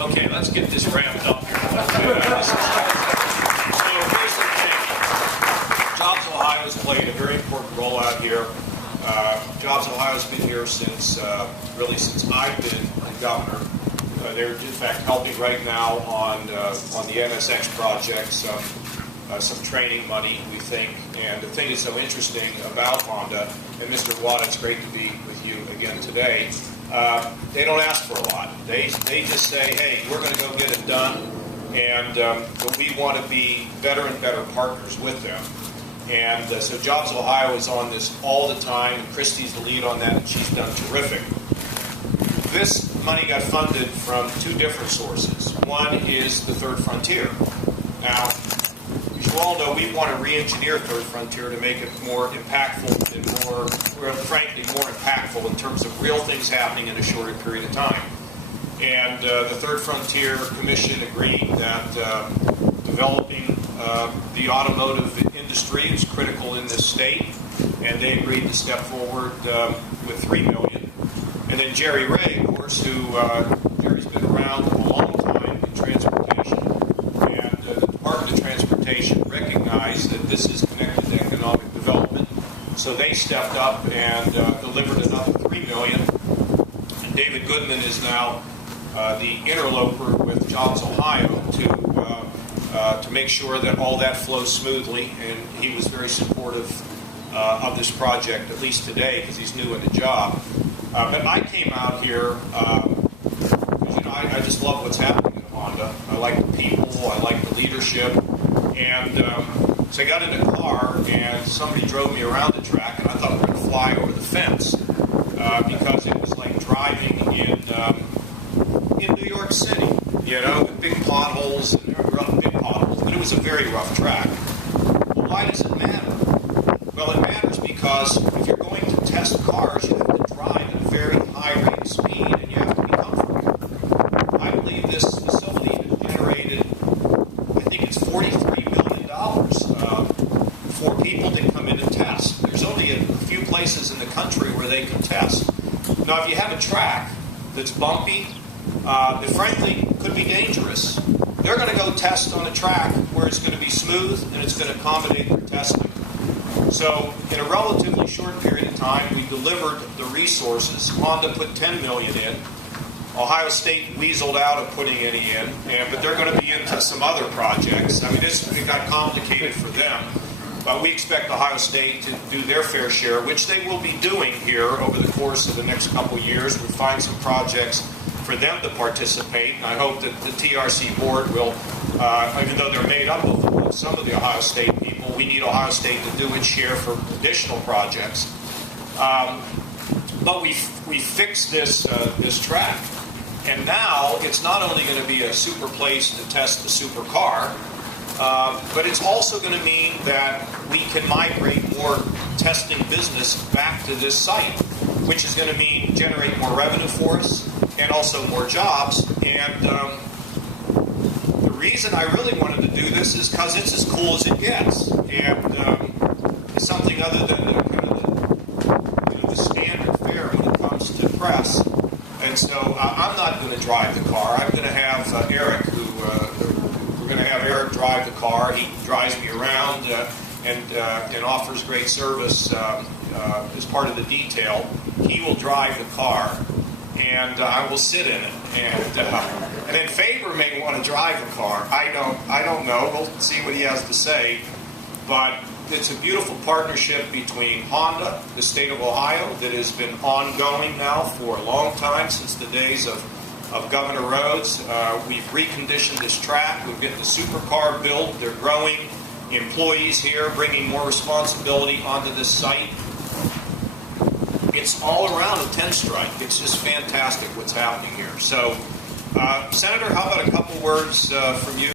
Okay, let's get this ramped up here. So here's the thing. Jobs Ohio has played a very important role out here. Jobs Ohio has been here since I've been governor. They're in fact helping right now on the NSX project, some training money, we think. And the thing that's so interesting about Honda, and Mr. Watt, it's great to be with you again today. They don't ask for a lot. They just say, hey, we're going to go get it done, and but we want to be better and better partners with them. And so Jobs Ohio is on this all the time, and Christy's the lead on that, and she's done terrific. This money got funded from two different sources. One is the Third Frontier. Now, as you all know, we want to re-engineer Third Frontier to make it more impactful and more, frankly, more impactful in terms of real things happening in a shorter period of time. And the Third Frontier Commission agreed that developing the automotive industry is critical in this state, and they agreed to step forward with $3 million. And then Jerry Ray, of course, Jerry's been around a long time in transportation, and the Department of Transportation recognized that this is connected to economic development, so they stepped up and delivered another $3 million. And David Goodman is now the interloper with Jobs Ohio to make sure that all that flows smoothly, and he was very supportive of this project, at least today, because he's new in the job. But I came out here because I just love what's happening at Honda. I like the people, I like the leadership, and so I got in a car and somebody drove me around the track, and I thought we were going to fly over the fence because it was like driving in New York City, you know, with big potholes, and there were big potholes, but it was a very rough track. Well, why does it matter? Well, it matters because if you're going to test cars, you have to drive at a very high rate of speed, and you have to be comfortable. I believe this facility has generated, I think it's $43 million for people to come in and test. There's only a few places in the country where they can test. Now, if you have a track that's bumpy, that frankly could be dangerous, they're going to go test on a track where it's going to be smooth and it's going to accommodate their testing. So in a relatively short period of time, we delivered the resources. Honda put $10 million in. Ohio State weaseled out of putting any in, but they're going to be into some other projects. I mean, it got complicated for them, but we expect Ohio State to do their fair share, which they will be doing here over the course of the next couple of years. We'll find some projects for them to participate, and I hope that the TRC board will, even though they're made up of some of the Ohio State people, we need Ohio State to do its share for additional projects. But we fixed this track, and now it's not only going to be a super place to test the super car, but it's also going to mean that we can migrate more testing business back to this site, which is going to mean generate more revenue for us and also more jobs. And the reason I really wanted to do this is because it's as cool as it gets, and it's something other than the standard fare when it comes to press. And so I'm not going to drive the car. I'm going to have Eric, we're going to have Eric drive the car. He drives me around and offers great service as part of the detail. He will drive the car, and I will sit in it. And then Faber may want to drive the car. I don't know. We'll see what he has to say. But it's a beautiful partnership between Honda, the state of Ohio, that has been ongoing now for a long time, since the days of Governor Rhodes. We've reconditioned this track. We've got the supercar built. They're growing employees here, bringing more responsibility onto this site. It's all around a 10 strike. It's just fantastic what's happening here. So, Senator, how about a couple words from you?